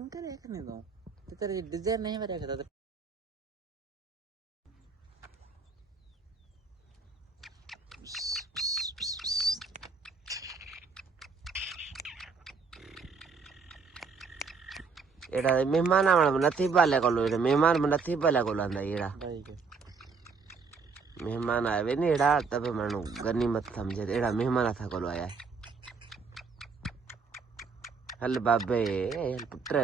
भयंकर देखने दो तेरे डिजाइन नहीं बना था एड़ा मेहमान आवन नथी पाले कोलो एड़ा मेहमान में नथी पाले कोलो आंदा एड़ा भाई के मेहमान आवे ने एड़ा तबे मानो गनीमत समझे एड़ा मेहमान था कोलो आया है हल बाबे हल पुत्र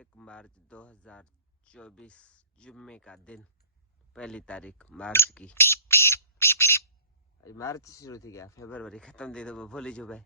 1 मार्च 2024 जुम्मे का दिन पहली तारीख मार्च की मार्च शुरू थी गया फरवरी खत्म थी तो भूली जो भाई